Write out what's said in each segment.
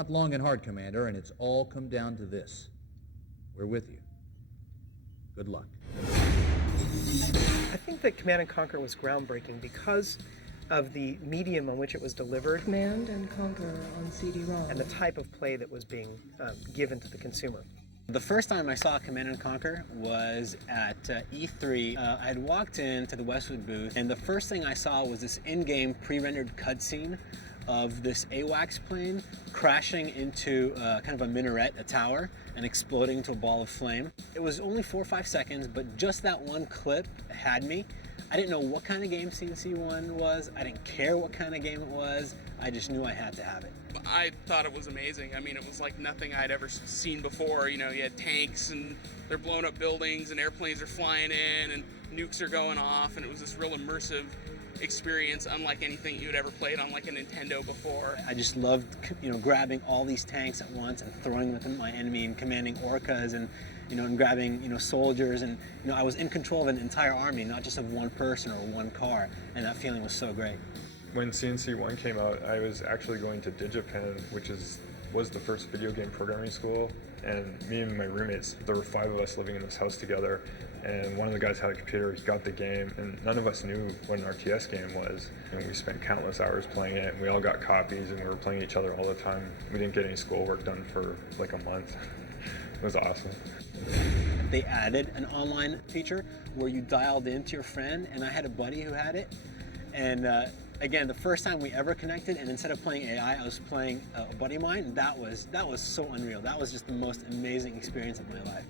fought long and hard, Commander, and it's all come down to this. We're with you. Good luck. I think that Command & Conquer was groundbreaking because of the medium on which it was delivered. Command & Conquer on CD-ROM. And the type of play that was being given to the consumer. The first time I saw Command & Conquer was at E3. I had walked into the Westwood booth, and the first thing I saw was this in-game pre-rendered cutscene of this AWACS plane crashing into kind of a minaret, a tower, and exploding into a ball of flame. It was only 4 or 5 seconds, but just that one clip had me. I didn't know what kind of game CNC1 was. I didn't care what kind of game it was. I just knew I had to have it. I thought it was amazing. I mean, it was like nothing I'd ever seen before. You know, you had tanks and they're blowing up buildings and airplanes are flying in and nukes are going off, and it was this real immersive experience unlike anything you'd ever played on like a Nintendo before. I just loved, grabbing all these tanks at once and throwing them at my enemy and commanding orcas and and grabbing, soldiers, and, I was in control of an entire army, not just of one person or one car, and that feeling was so great. When CNC1 came out, I was actually going to DigiPen, which was the first video game programming school, and me and my roommates, there were 5 of us living in this house together, and one of the guys had a computer, he got the game, and none of us knew what an RTS game was, and we spent countless hours playing it, and we all got copies, and we were playing each other all the time. We didn't get any schoolwork done for like a month. It was awesome. They added an online feature where you dialed into your friend, and I had a buddy who had it, and again, the first time we ever connected, and instead of playing AI, I was playing a buddy of mine. That was so unreal. That was just the most amazing experience of my life.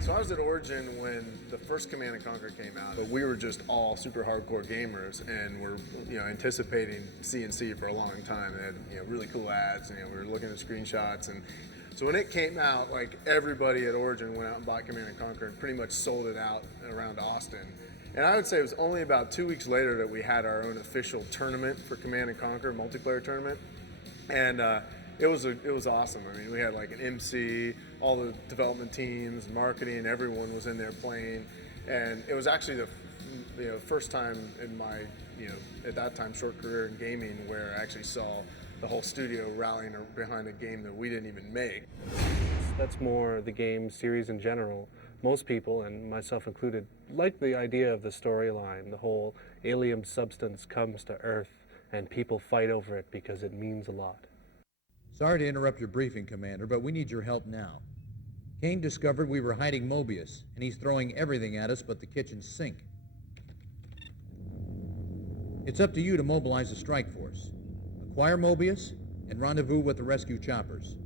So I was at Origin when the first Command & Conquer came out, but we were just all super hardcore gamers, and we're anticipating CNC for a long time. They had really cool ads, and we were looking at screenshots, and so when it came out, like everybody at Origin went out and bought Command & Conquer and pretty much sold it out around Austin. And I would say it was only about 2 weeks later that we had our own official tournament for Command & Conquer, multiplayer tournament. And it was awesome. I mean, we had like an MC, all the development teams, marketing, everyone was in there playing. And it was actually the first time in my, at that time, short career in gaming where I actually saw the whole studio rallying behind a game that we didn't even make. That's more the game series in general. Most people, and myself included, like the idea of the storyline. The whole alien substance comes to Earth and people fight over it because it means a lot. Sorry to interrupt your briefing, Commander, but we need your help now. Kane discovered we were hiding Mobius, and he's throwing everything at us but the kitchen sink. It's up to you to mobilize the strike force. Acquire Mobius and rendezvous with the rescue choppers.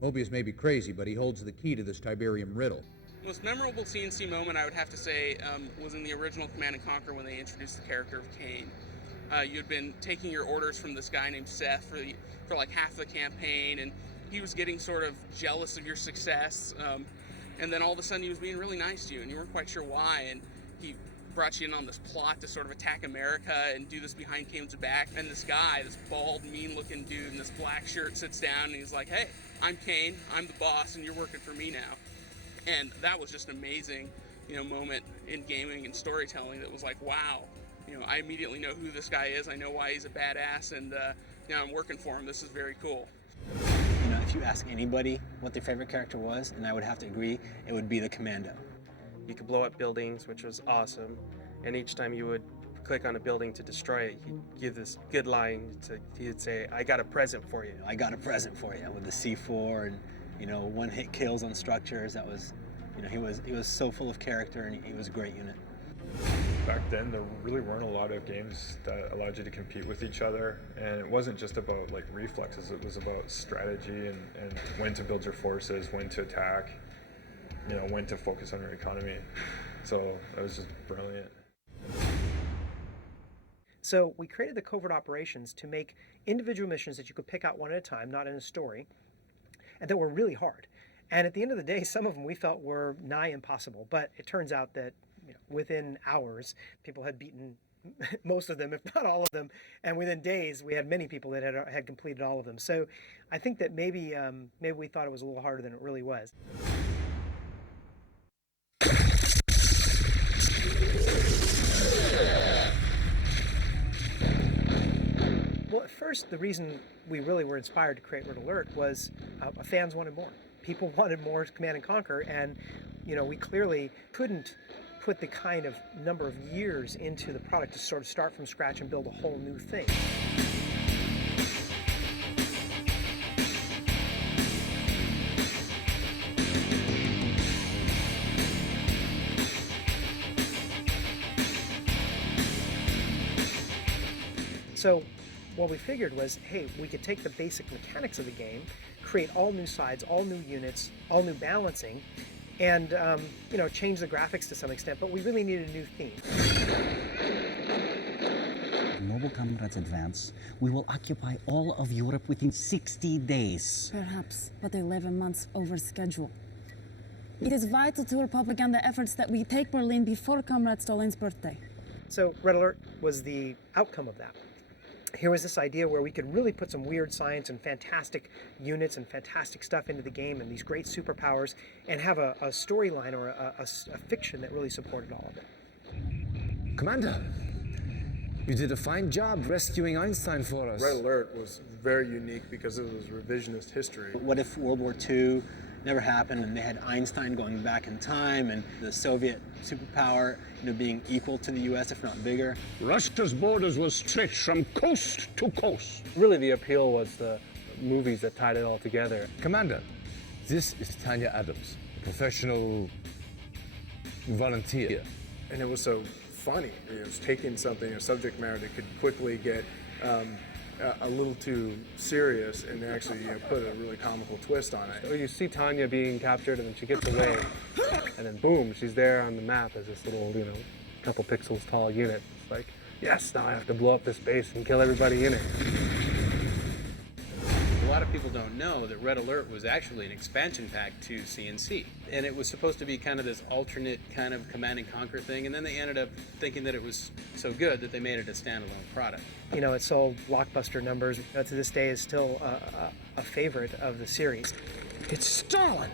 Mobius may be crazy, but he holds the key to this Tiberium riddle. The most memorable CNC moment, I would have to say, was in the original Command & Conquer when they introduced the character of Kane. You had been taking your orders from this guy named Seth for like half the campaign, and he was getting sort of jealous of your success, and then all of a sudden he was being really nice to you, and you weren't quite sure why, and he brought you in on this plot to sort of attack America and do this behind Kane's back, and this guy, this bald, mean-looking dude in this black shirt sits down, and he's like, "Hey, I'm Kane, I'm the boss, and you're working for me now." And that was just an amazing, moment in gaming and storytelling that was like, wow, I immediately know who this guy is. I know why he's a badass, and I'm working for him. This is very cool. If you ask anybody what their favorite character was, and I would have to agree, it would be the Commando. You could blow up buildings, which was awesome, and each time you would click on a building to destroy it, he'd give this good line. He'd say, "I got a present for you." I got a present for you with the C4 and one-hit kills on structures. That was, he was so full of character, and he was a great unit. Back then, there really weren't a lot of games that allowed you to compete with each other, and it wasn't just about like reflexes. It was about strategy and when to build your forces, when to attack, when to focus on your economy. So it was just brilliant. So we created the Covert Operations to make individual missions that you could pick out one at a time, not in a story, and that were really hard. And at the end of the day, some of them we felt were nigh impossible. But it turns out that within hours, people had beaten most of them, if not all of them. And within days, we had many people that had completed all of them. So I think that maybe we thought it was a little harder than it really was. Well, at first, the reason we really were inspired to create Red Alert was fans wanted more. People wanted more Command and Conquer, and we clearly couldn't put the kind of number of years into the product to sort of start from scratch and build a whole new thing. So what we figured was, hey, we could take the basic mechanics of the game, create all new sides, all new units, all new balancing, and change the graphics to some extent, but we really needed a new theme. Mobile Comrades Advance, we will occupy all of Europe within 60 days. Perhaps, but 11 months over schedule. It is vital to our propaganda efforts that we take Berlin before Comrade Stalin's birthday. So Red Alert was the outcome of that. Here was this idea where we could really put some weird science and fantastic units and fantastic stuff into the game and these great superpowers and have a storyline or a fiction that really supported all of it. Commander, you did a fine job rescuing Einstein for us. Red Alert was very unique because it was revisionist history. What if World War II never happened and they had Einstein going back in time and the Soviet superpower being equal to the US, if not bigger? Russia's borders will stretch from coast to coast. Really, the appeal was the movies that tied it all together. Commander, this is Tanya Adams, a professional volunteer. And it was so funny. It was taking something, a subject matter that could quickly get a little too serious and actually put a really comical twist on it. So you see Tanya being captured and then she gets away and then boom, she's there on the map as this little, couple pixels tall unit. It's like, yes, now I have to blow up this base and kill everybody in it. A lot of people don't know that Red Alert was actually an expansion pack to CNC. And it was supposed to be kind of this alternate kind of Command and Conquer thing, and then they ended up thinking that it was so good that they made it a standalone product. It sold blockbuster numbers. To this day is still a favorite of the series. It's Stalin!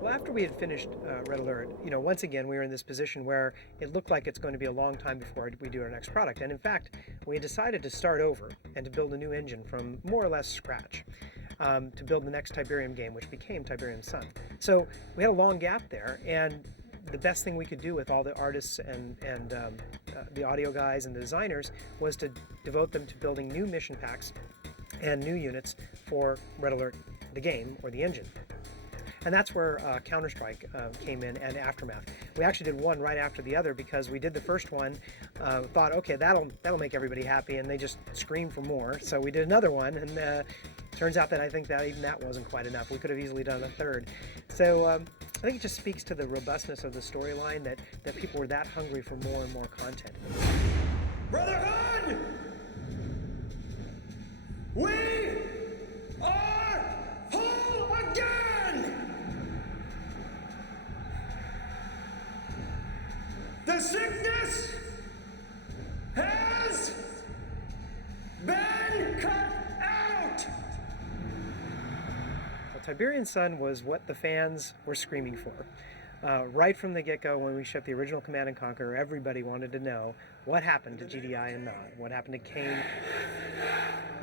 Well, after we had finished Red Alert, once again, we were in this position where it looked like it's going to be a long time before we do our next product. And in fact, we had decided to start over and to build a new engine from more or less scratch to build the next Tiberium game, which became Tiberium Sun. So we had a long gap there, and the best thing we could do with all the artists and the audio guys and the designers was to devote them to building new mission packs and new units for Red Alert, the game, or the engine. And that's where Counter-Strike came in, and Aftermath. We actually did one right after the other because we did the first one, thought, okay, that'll make everybody happy, and they just screamed for more. So we did another one, and turns out that I think that even that wasn't quite enough. We could have easily done a third. So I think it just speaks to the robustness of the storyline that people were that hungry for more and more content. Brotherhood! We are whole again! The sickness has been cut out! Well, Tiberian Sun was what the fans were screaming for. Right from the get-go, when we shipped the original Command and Conquer, everybody wanted to know what happened to GDI and Nod, what happened to Kane.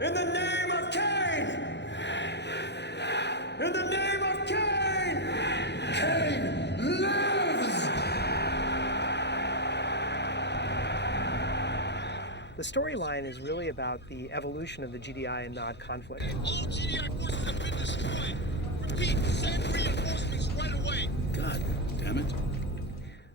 In the name of Kane! In the name of Kane! Kane lives! The storyline is really about the evolution of the GDI and Nod conflict. All GDI forces have been destroyed. Repeat, send reinforcements right away. God damn it.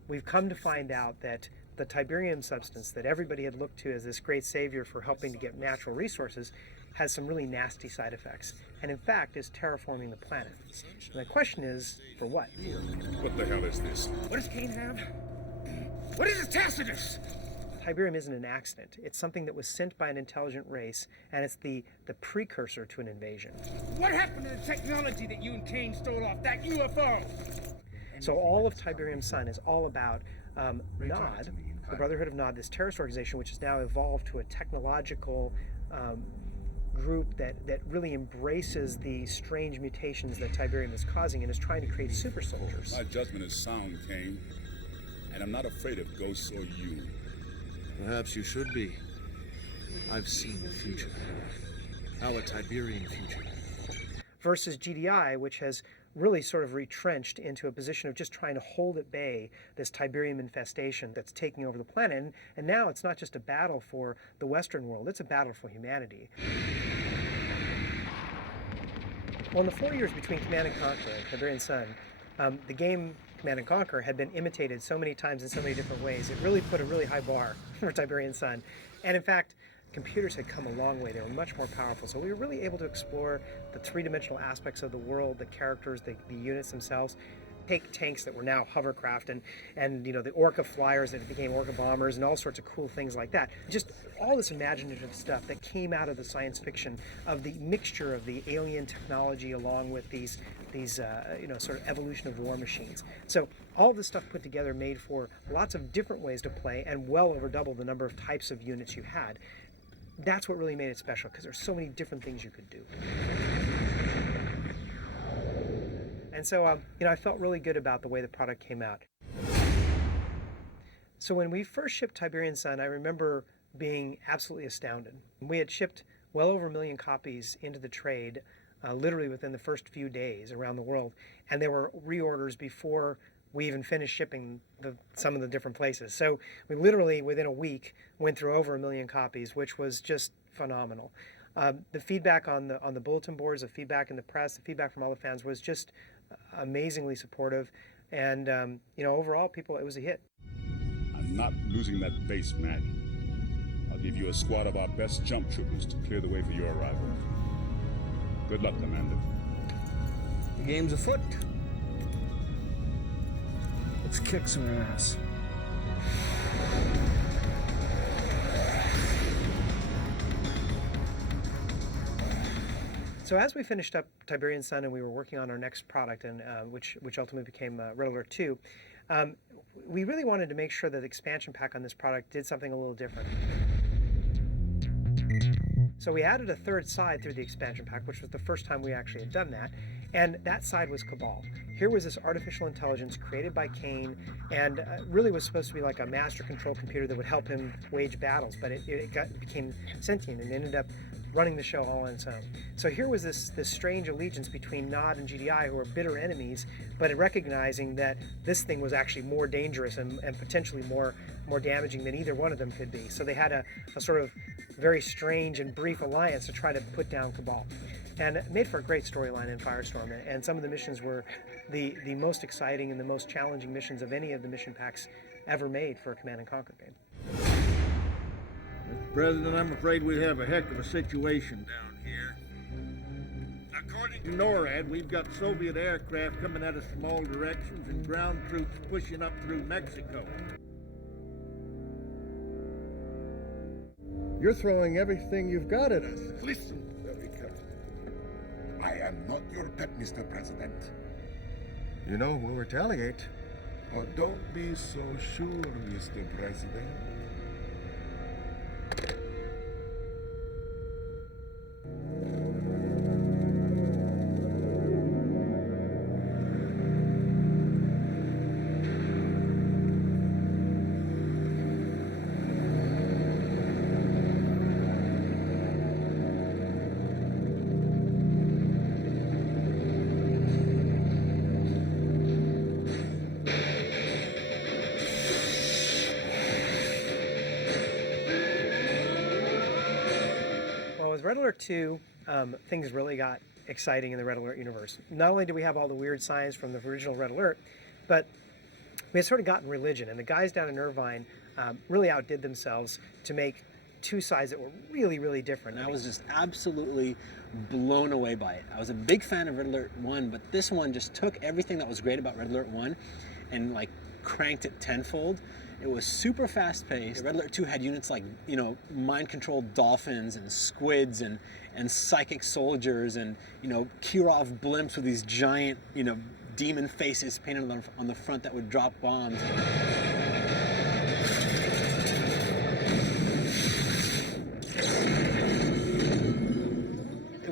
We've come to find out that the Tiberium substance that everybody had looked to as this great savior for helping to get natural resources has some really nasty side effects, and in fact is terraforming the planet. And the question is, for what? What the hell is this? What does Kane have? What is Tacitus? Tiberium isn't an accident. It's something that was sent by an intelligent race, and it's the precursor to an invasion. What happened to the technology that you and Kane stole off that UFO? So all of Tiberium Sun is all about Nod, the Brotherhood of Nod, this terrorist organization which has now evolved to a technological group that really embraces the strange mutations that Tiberium is causing and is trying to create super soldiers. My judgment is sound, Kane, and I'm not afraid of ghosts or you. Perhaps you should be. I've seen the future. Our Tiberian future. Versus GDI, which has really sort of retrenched into a position of just trying to hold at bay this Tiberium infestation that's taking over the planet. And now it's not just a battle for the Western world, it's a battle for humanity. Well, in the 4 years between Command & Conquer and Tiberian Sun, the game Command & Conquer had been imitated so many times in so many different ways. It really put a really high bar for Tiberian Sun. And in fact, computers had come a long way. They were much more powerful. So we were really able to explore the three-dimensional aspects of the world, the characters, the units themselves. Take tanks that were now hovercraft and the Orca flyers that became Orca bombers and all sorts of cool things like that. Just all this imaginative stuff that came out of the science fiction of the mixture of the alien technology along with these sort of evolution of war machines. So all this stuff put together made for lots of different ways to play and well over double the number of types of units you had. That's what really made it special, because there's so many different things you could do. And so, I felt really good about the way the product came out. So when we first shipped Tiberian Sun, I remember being absolutely astounded. We had shipped well over 1 million copies into the trade, literally within the first few days around the world. And there were reorders before we even finished shipping some of the different places. So we literally, within a week, went through over 1 million copies, which was just phenomenal. The feedback on the bulletin boards, the feedback in the press, the feedback from all the fans was just amazingly supportive. And, overall, it was a hit. I'm not losing that base, Mac. I'll give you a squad of our best jump troopers to clear the way for your arrival. Good luck, Commander. The game's afoot. Let's kick some ass. So as we finished up Tiberian Sun and we were working on our next product, and which ultimately became Red Alert 2, we really wanted to make sure that the expansion pack on this product did something a little different. So we added a third side through the expansion pack, which was the first time we actually had done that, and that side was Cabal. Here was this artificial intelligence created by Kane, and really was supposed to be like a master control computer that would help him wage battles, but it became sentient and ended up running the show all on its own. So here was this strange allegiance between Nod and GDI, who were bitter enemies, but recognizing that this thing was actually more dangerous and potentially more damaging than either one of them could be. So they had a sort of very strange and brief alliance to try to put down Cabal. And it made for a great storyline in Firestorm, and some of the missions were the most exciting and the most challenging missions of any of the mission packs ever made for a Command & Conquer game. Mr. President, I'm afraid we have a heck of a situation down here. According to NORAD, we've got Soviet aircraft coming out of from all directions and ground troops pushing up through Mexico. You're throwing everything you've got at us. Listen very carefully. I am not your pet, Mr. President. You know, we'll retaliate. Oh, don't be so sure, Mr. President. Red Alert 2, things really got exciting in the Red Alert universe. Not only did we have all the weird science from the original Red Alert, but we had sort of gotten religion, and the guys down in Irvine really outdid themselves to make two sides that were really, really different. I was just absolutely blown away by it. I was a big fan of Red Alert 1, but this one just took everything that was great about Red Alert 1 and cranked it tenfold. It was super fast-paced. Red Alert 2 had units like, mind-controlled dolphins and squids and psychic soldiers and, Kirov blimps with these giant, demon faces painted on the front that would drop bombs.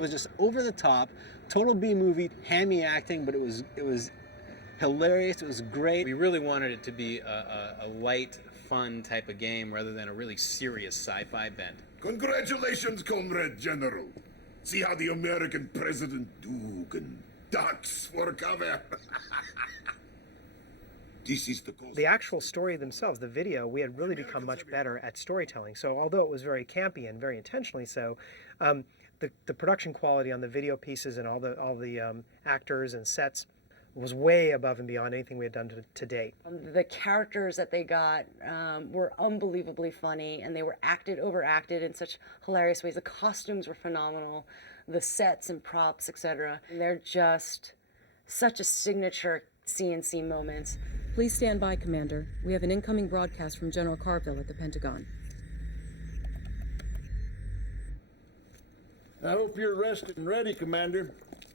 was just over the top, total B movie, hammy acting, but it was hilarious. It was great. We really wanted it to be a light, fun type of game rather than a really serious sci-fi bent. Congratulations, Comrade General. See how the American President Dugan ducks for cover. This is the actual story themselves, the video, we had really become much better at storytelling. So although it was very campy and very intentionally so, the production quality on the video pieces and all the actors and sets was way above and beyond anything we had done to date. The characters that they got were unbelievably funny, and they were overacted in such hilarious ways. The costumes were phenomenal, the sets and props, etc. They're just such a signature CNC moments. Please stand by, Commander. We have an incoming broadcast from General Carville at the Pentagon. I hope you're rested and ready, Commander,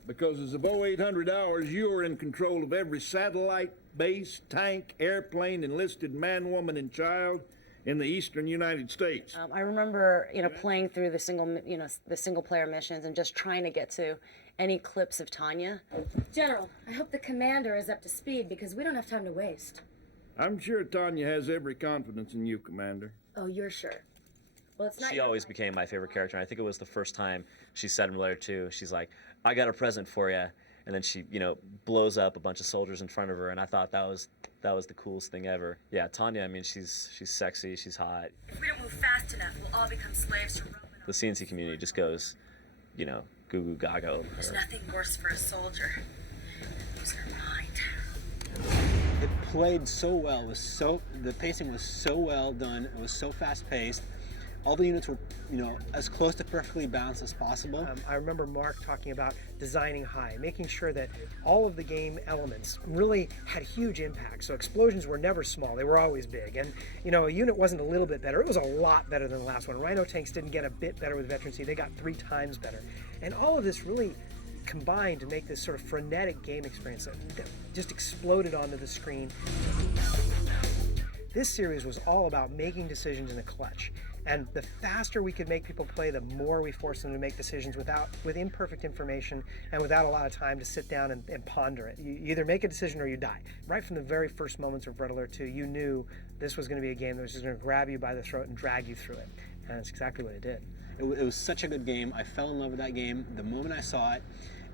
because as of 0800 hours, you are in control of every satellite, base, tank, airplane, enlisted man, woman, and child in the eastern United States. I remember, playing through the single player missions and just trying to get to any clips of Tanya. General, I hope the commander is up to speed because we don't have time to waste. I'm sure Tanya has every confidence in you, Commander. Oh, you're sure? Well, it's not. She always became my favorite character, and I think it was the first time she said in letter 2, she's like, I got a present for you. And then she, blows up a bunch of soldiers in front of her, and I thought that was the coolest thing ever. Yeah, Tanya, I mean, she's sexy, she's hot. If we don't move fast enough, we'll all become slaves to Romanov. The CNC community just goes, goo goo gaga over There's her. nothing worse for a soldier than lose her mind. It played so well. The pacing was so well done. It was so fast paced. All the units were, as close to perfectly balanced as possible. I remember Mark talking about designing high, making sure that all of the game elements really had huge impact. So explosions were never small, they were always big. And, a unit wasn't a little bit better, it was a lot better than the last one. Rhino tanks didn't get a bit better with veterancy, they got 3 times better. And all of this really combined to make this sort of frenetic game experience that just exploded onto the screen. This series was all about making decisions in the clutch. And the faster we could make people play, the more we forced them to make decisions with imperfect information and without a lot of time to sit down and ponder it. You either make a decision or you die. Right from the very first moments of Red Alert 2, you knew this was going to be a game that was just going to grab you by the throat and drag you through it. And that's exactly what it did. It was such a good game. I fell in love with that game the moment I saw it.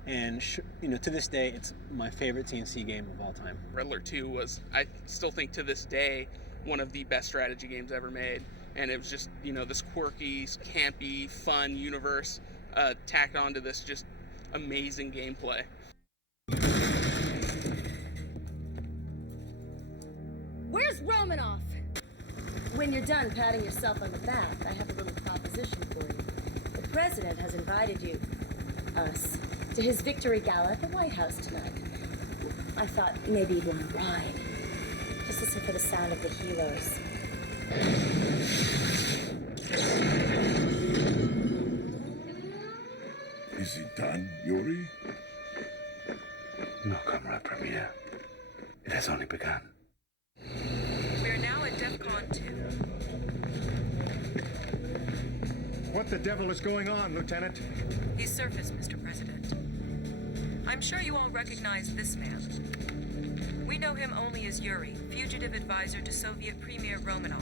And, to this day, it's my favorite CNC game of all time. Red Alert 2 was, I still think to this day, one of the best strategy games ever made. And it was just, this quirky, campy, fun universe tacked onto this just amazing gameplay. Where's Romanov? When you're done patting yourself on the back, I have a little proposition for you. The president has invited you, us, to his victory gala at the White House tonight. I thought maybe you'd want to ride. Just listen for the sound of the helos. Is it done, Yuri? No, Comrade Premier. It has only begun. We are now at DEFCON 2. What the devil is going on, Lieutenant? He's surfaced, Mr. President. I'm sure you all recognize this man. We know him only as Yuri, fugitive advisor to Soviet Premier Romanov.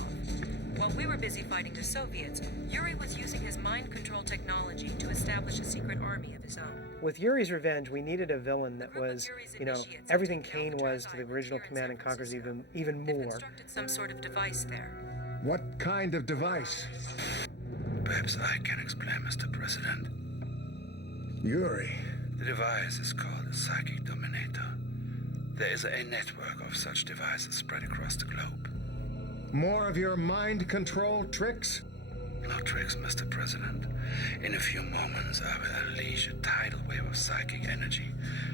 While we were busy fighting the Soviets, Yuri was using his mind control technology to establish a secret army of his own. With Yuri's Revenge, we needed a villain that was, everything Kane was to the original Command & Conquer's even more. Constructed some sort of device there. What kind of device? Perhaps I can explain, Mr. President. Yuri. The device is called a Psychic Dominator. There is a network of such devices spread across the globe. More of your mind control tricks? No tricks, Mr. President. In a few moments, I will unleash a tidal wave of psychic energy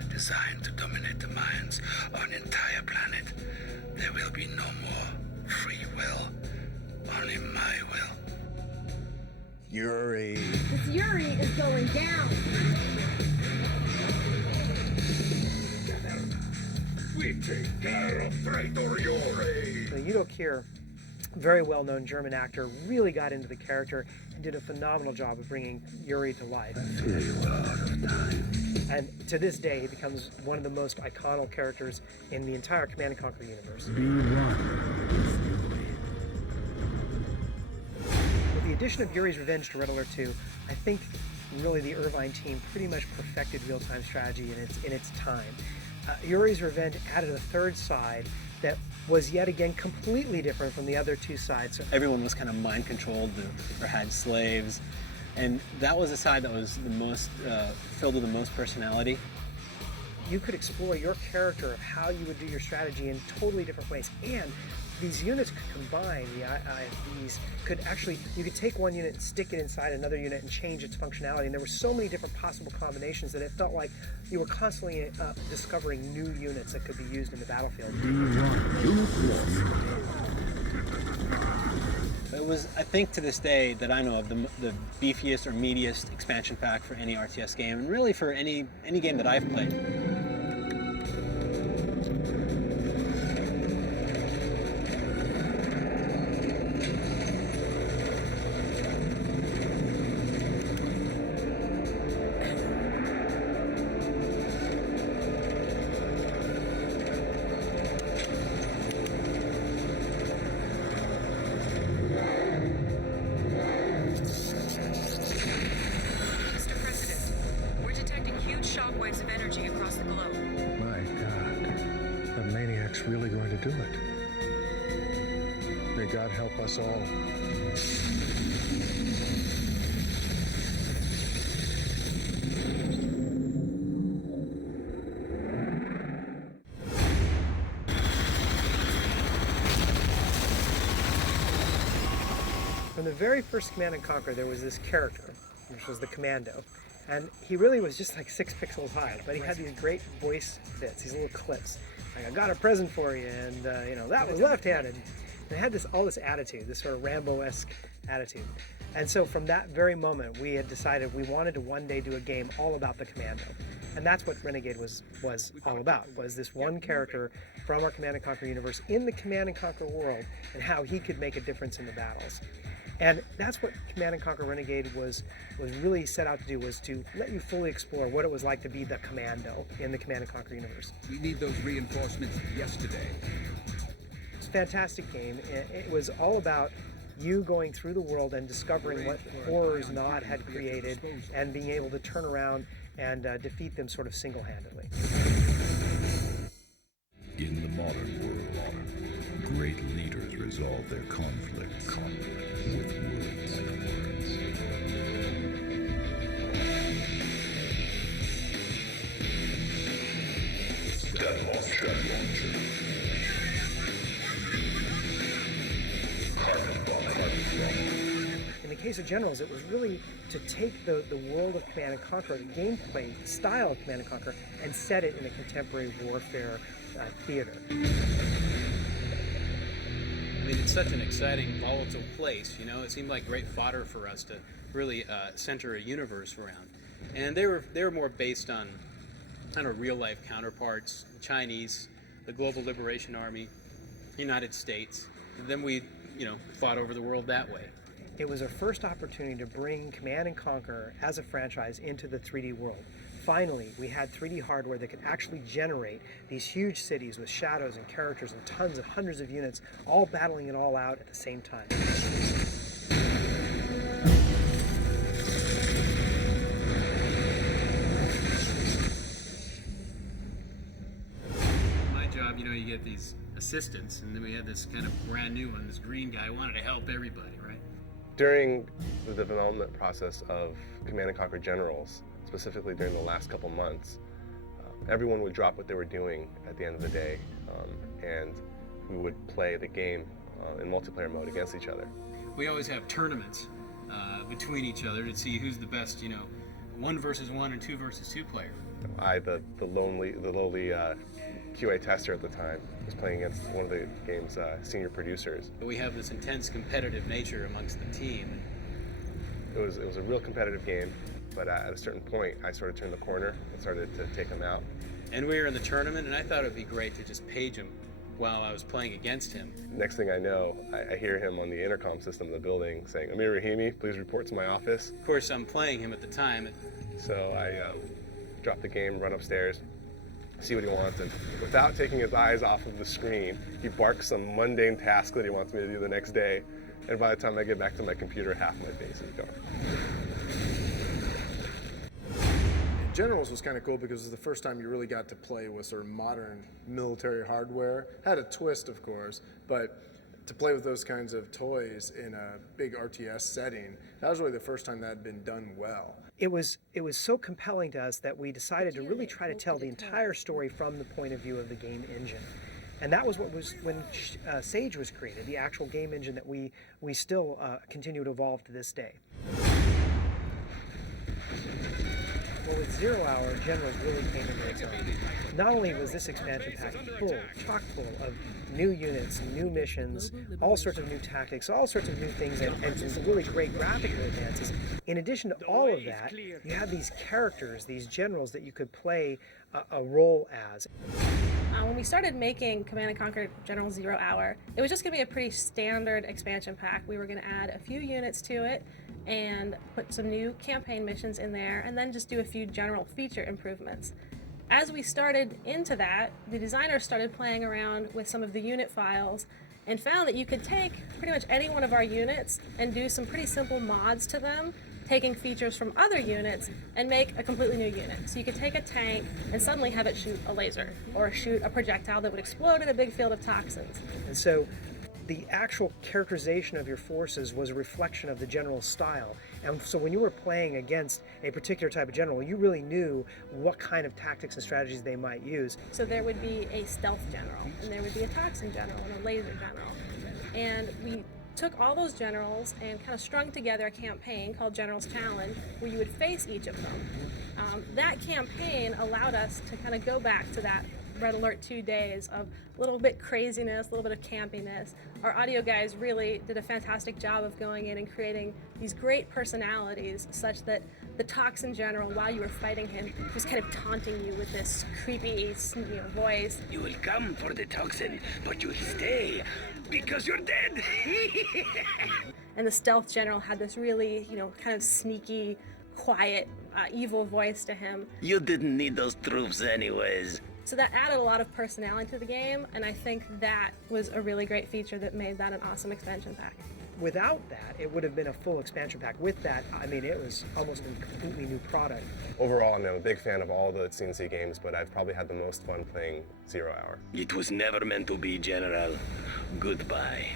designed to dominate the minds of an entire planet. There will be no more free will, only my will. Yuri. This Yuri is going down. We take care of traitor Yuri. Udo Kier, very well-known German actor, really got into the character and did a phenomenal job of bringing Yuri to life. Here you are, And to this day, he becomes one of the most iconic characters in the entire Command & Conquer universe. With the addition of Yuri's Revenge to Red Alert 2, I think really the Irvine team pretty much perfected real-time strategy in its time. Yuri's Revenge added a third side that was yet again completely different from the other two sides. Everyone was kind of mind controlled or had slaves, and that was the side that was the most filled with the most personality. You could explore your character of how you would do your strategy in totally different ways, and these units could combine. The IFVs could actually, you could take one unit and stick it inside another unit and change its functionality, and there were so many different possible combinations that it felt like you were constantly discovering new units that could be used in the battlefield. It was, I think to this day that I know of, the beefiest or meatiest expansion pack for any RTS game, and really for any game that I've played. Really going to do it. May God help us all. From the very first Command & Conquer, there was this character, which was the Commando. And he really was just like 6 pixels high, but he had these great voice bits, these little clips. Like, I got a present for you, and that was left-handed. And it had all this attitude, this sort of Rambo-esque attitude. And so from that very moment, we had decided we wanted to one day do a game all about the Commando. And that's what Renegade was all about, was this one character from our Command & Conquer universe in the Command & Conquer world, and how he could make a difference in the battles. And that's what Command & Conquer Renegade was really set out to do, was to let you fully explore what it was like to be the Commando in the Command & Conquer universe. We need those reinforcements yesterday. It's a fantastic game. It was all about you going through the world and discovering what horrors Nod had created and being able to turn around and defeat them sort of single-handedly. In the modern world, great leaders resolve their conflicts with words. Step launcher. Carbon bomb. In the case of Generals, it was really to take the world of Command & Conquer, the gameplay style of Command & Conquer, and set it in a contemporary warfare theater. I mean, it's such an exciting, volatile place, you know. It seemed like great fodder for us to really center a universe around. And they were more based on kind of real-life counterparts, the Chinese, the Global Liberation Army, United States. And then we, fought over the world that way. It was our first opportunity to bring Command & Conquer as a franchise into the 3D world. Finally, we had 3D hardware that could actually generate these huge cities with shadows and characters and tons of hundreds of units all battling it all out at the same time. My job, you get these assistants, and then we had this kind of brand new one, this green guy wanted to help everybody, right? During the development process of Command & Conquer Generals, specifically during the last couple months, everyone would drop what they were doing at the end of the day, and we would play the game in multiplayer mode against each other. We always have tournaments between each other to see who's the best, 1 versus 1 and 2 versus 2 player. I, the lowly QA tester at the time, was playing against one of the game's senior producers. We have this intense competitive nature amongst the team. It was a real competitive game. But at a certain point, I sort of turned the corner and started to take him out. And we were in the tournament, and I thought it would be great to just page him while I was playing against him. Next thing I know, I hear him on the intercom system of the building saying, "Amir Rahimi, please report to my office." Of course, I'm playing him at the time. So I drop the game, run upstairs, see what he wants, and without taking his eyes off of the screen, he barks some mundane task that he wants me to do the next day, and by the time I get back to my computer, half my face is gone. Generals was kind of cool because it was the first time you really got to play with sort of modern military hardware. Had a twist, of course, but to play with those kinds of toys in a big RTS setting, that was really the first time that had been done well. It was so compelling to us that we decided to really try to tell the entire story from the point of view of the game engine. And that was what was when Sage was created, the actual game engine that we still continue to evolve to this day. Well, with 0 Hour, Generals really came into its own. Not only was this expansion pack chock full of new units, new missions, all sorts of new tactics, all sorts of new things, and some really great graphical advances. In addition to all of that, you had these characters, these generals that you could play a role as. When we started making Command & Conquer General 0 Hour, it was just going to be a pretty standard expansion pack. We were going to add a few units to it and put some new campaign missions in there, and then just do a few general feature improvements. As we started into that, the designers started playing around with some of the unit files and found that you could take pretty much any one of our units and do some pretty simple mods to them, taking features from other units and make a completely new unit. So you could take a tank and suddenly have it shoot a laser or shoot a projectile that would explode in a big field of toxins. And so the actual characterization of your forces was a reflection of the general's style. And so when you were playing against a particular type of general, you really knew what kind of tactics and strategies they might use. So there would be a stealth general, and there would be a toxin general, and a laser general. And we took all those generals and kind of strung together a campaign called General's Challenge, where you would face each of them. That campaign allowed us to kind of go back to that Red Alert 2 days of a little bit craziness, a little bit of campiness. Our audio guys really did a fantastic job of going in and creating these great personalities such that the Toxin General, while you were fighting him, was kind of taunting you with this creepy voice. You will come for the toxin, but you stay because you're dead. And the Stealth General had this really, kind of sneaky, quiet, evil voice to him. You didn't need those troops anyways. So that added a lot of personality to the game, and I think that was a really great feature that made that an awesome expansion pack. Without that, it would have been a full expansion pack. With that, I mean, it was almost a completely new product. Overall, I'm a big fan of all the CNC games, but I've probably had the most fun playing 0 Hour. It was never meant to be, General. Goodbye.